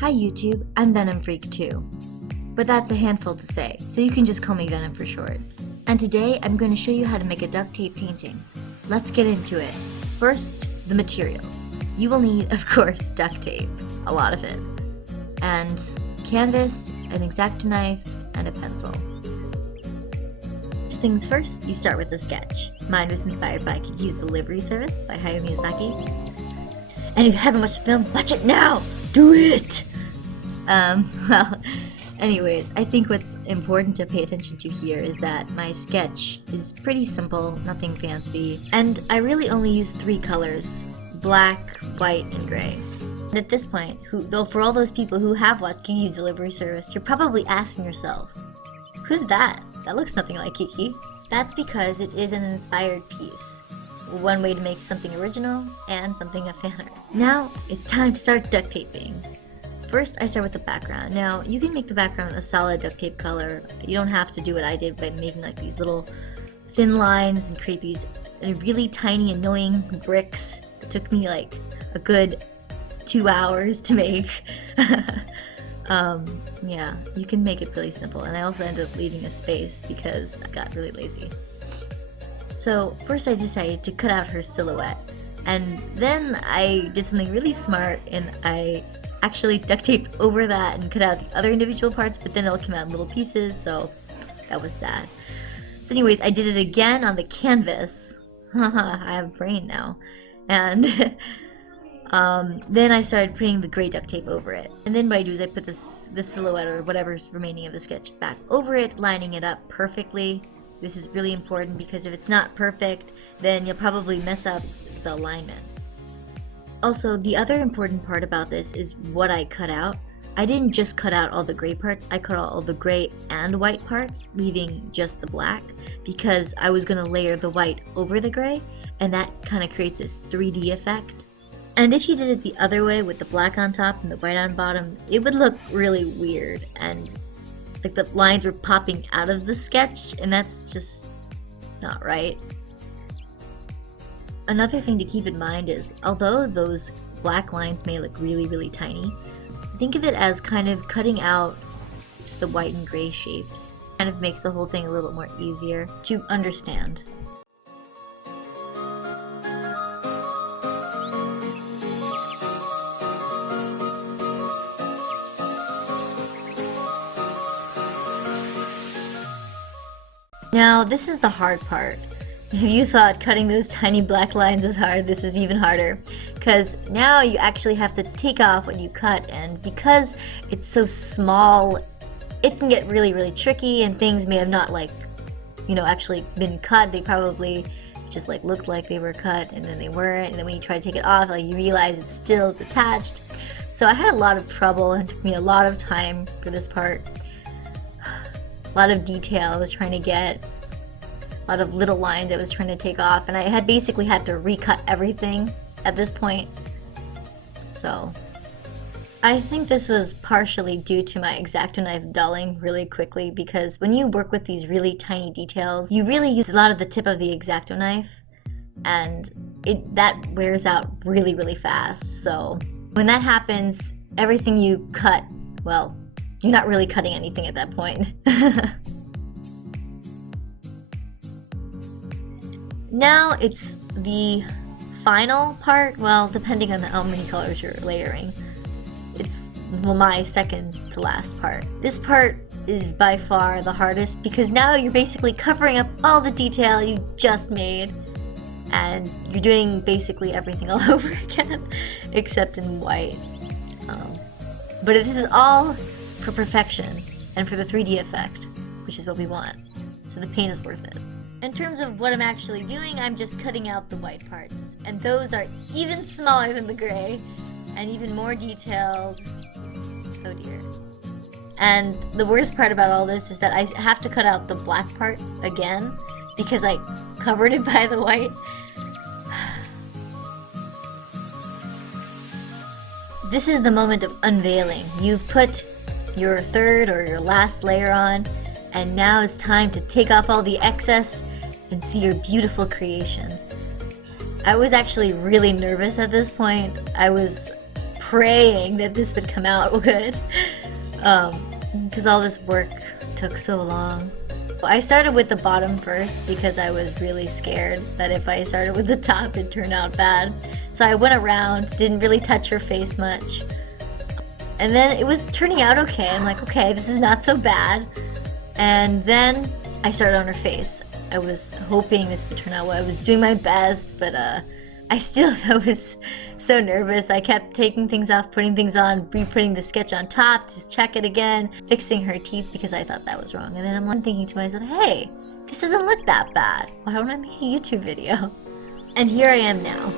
Hi YouTube, I'm Venom Freak too. But that's a handful to say, so you can just call me Venom for short. And today I'm going to show you how to make a duct tape painting. Let's get into it. First, the materials. You will need, of course, duct tape, a lot of it, and canvas, an X-Acto knife, and a pencil. First things first, you start with a sketch. Mine was inspired by Kiki's Delivery Service by Hayao Miyazaki. And if you haven't watched the film, watch it now! Do it! Well, anyways, I think what's important to pay attention to here is that my sketch is pretty simple, nothing fancy, and I really only use 3 colors: black, white, and gray. And at this point, though for all those people who have watched Kiki's Delivery Service, you're probably asking yourselves, who's that? That looks nothing like Kiki. That's because it is an inspired piece. One way to make something original and something a fan art. Now, it's time to start duct taping. First, I start with the background. Now, you can make the background a solid duct tape color. You don't have to do what I did by making like these little thin lines and create these really tiny, annoying bricks. It took me like a good 2 hours to make. Yeah, you can make it really simple. And I also ended up leaving a space because I got really lazy. So first I decided to cut out her silhouette, and then I did something really smart and I actually duct taped over that and cut out the other individual parts, but then it all came out in little pieces, so that was sad. So anyways, I did it again on the canvas. I have a brain now. And then I started putting the gray duct tape over it. And then what I do is I put the silhouette or whatever's remaining of the sketch back over it, lining it up perfectly. This is really important because if it's not perfect, then you'll probably mess up the alignment. Also, the other important part about this is what I cut out. I didn't just cut out all the gray parts, I cut out all the gray and white parts, leaving just the black, because I was going to layer the white over the gray, and that kind of creates this 3D effect. And if you did it the other way with the black on top and the white on bottom, it would look really weird, and like the lines were popping out of the sketch, and that's just not right. Another thing to keep in mind is, although those black lines may look really, really tiny, think of it as kind of cutting out just the white and gray shapes. Kind of makes the whole thing a little more easier to understand. Now, this is the hard part. If you thought cutting those tiny black lines is hard, this is even harder. Because now you actually have to take off what you cut, and because it's so small, it can get really, really tricky, and things may have not actually been cut. They probably just looked like they were cut, and then they weren't, and then when you try to take it off, you realize it's still detached. So I had a lot of trouble, and it took me a lot of time for this part. A lot of detail I was trying to get, a lot of little lines I was trying to take off, and I had basically had to recut everything at this point. So I think this was partially due to my X-Acto knife dulling really quickly, because when you work with these really tiny details, you really use a lot of the tip of the X-Acto knife, and that wears out really, really fast. So when that happens, everything you cut, well, you're not really cutting anything at that point. Now it's the final part, well, depending on how many colors you're layering. It's my second to last part. This part is by far the hardest because now you're basically covering up all the detail you just made, and you're doing basically everything all over again, except in white. But this is all for perfection and for the 3D effect, which is what we want. So the pain is worth it. In terms of what I'm actually doing, I'm just cutting out the white parts, and those are even smaller than the gray and even more detailed. Oh dear. And the worst part about all this is that I have to cut out the black part again because I covered it by the white. This is the moment of unveiling. You've put your third or your last layer on, and now it's time to take off all the excess and see your beautiful creation. I was actually really nervous at this point. I was praying that this would come out good, because all this work took so long. I started with the bottom first because I was really scared that if I started with the top it'd turn out bad. So I went around, didn't really touch her face much, and then it was turning out okay. I'm like, okay, this is not so bad. And then I started on her face. I was hoping this would turn out well. I was doing my best, but I was so nervous. I kept taking things off, putting things on, re-putting the sketch on top, just check it again, fixing her teeth because I thought that was wrong. And then I'm thinking to myself, hey, this doesn't look that bad. Why don't I make a YouTube video? And here I am now.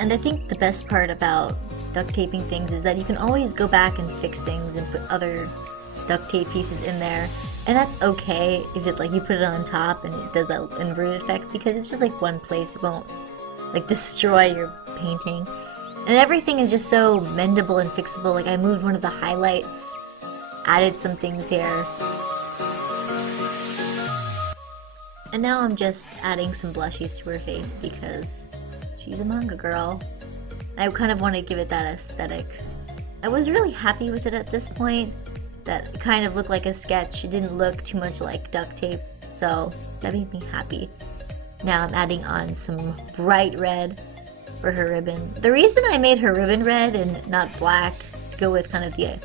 And I think the best part about duct taping things is that you can always go back and fix things and put other duct tape pieces in there. And that's okay if it's like you put it on top and it does that inverted effect, because it's just like one place. It won't like destroy your painting. And everything is just so mendable and fixable. Like I moved one of the highlights, added some things here. And now I'm just adding some blushies to her face because she's a manga girl. I kind of want to give it that aesthetic. I was really happy with it at this point. That kind of looked like a sketch. It didn't look too much like duct tape, so that made me happy. Now I'm adding on some bright red for her ribbon. The reason I made her ribbon red and not black, to go with kind of the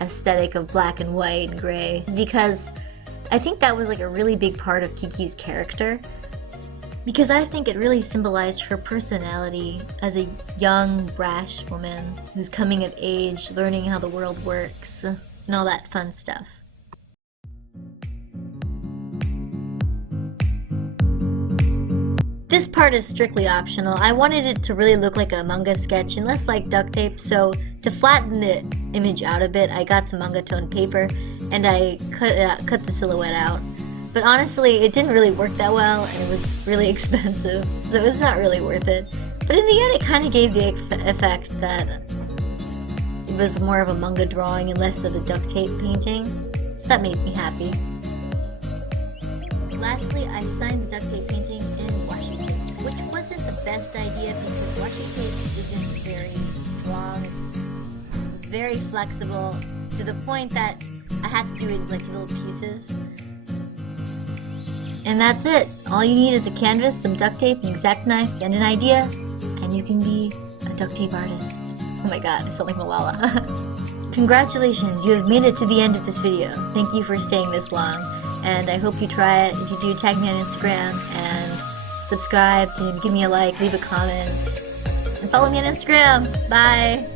aesthetic of black and white and gray, is because I think that was like a really big part of Kiki's character. Because I think it really symbolized her personality as a young, brash woman who's coming of age, learning how the world works, and all that fun stuff. This part is strictly optional. I wanted it to really look like a manga sketch and less like duct tape, so to flatten the image out a bit, I got some manga tone paper and I cut the silhouette out. But honestly, it didn't really work that well, and it was really expensive, so it's not really worth it. But in the end, it kind of gave the effect that it was more of a manga drawing and less of a duct tape painting, so that made me happy. Lastly, I signed the duct tape painting in washi tape, which wasn't the best idea because washi tape isn't very strong. It's very flexible, to the point that I had to do it in like little pieces. And that's it. All you need is a canvas, some duct tape, an X-Acto knife, and an idea, and you can be a duct tape artist. Oh my god, I sound like Malala. Congratulations, you have made it to the end of this video. Thank you for staying this long, and I hope you try it. If you do, tag me on Instagram, and subscribe, and give me a like, leave a comment, and follow me on Instagram. Bye!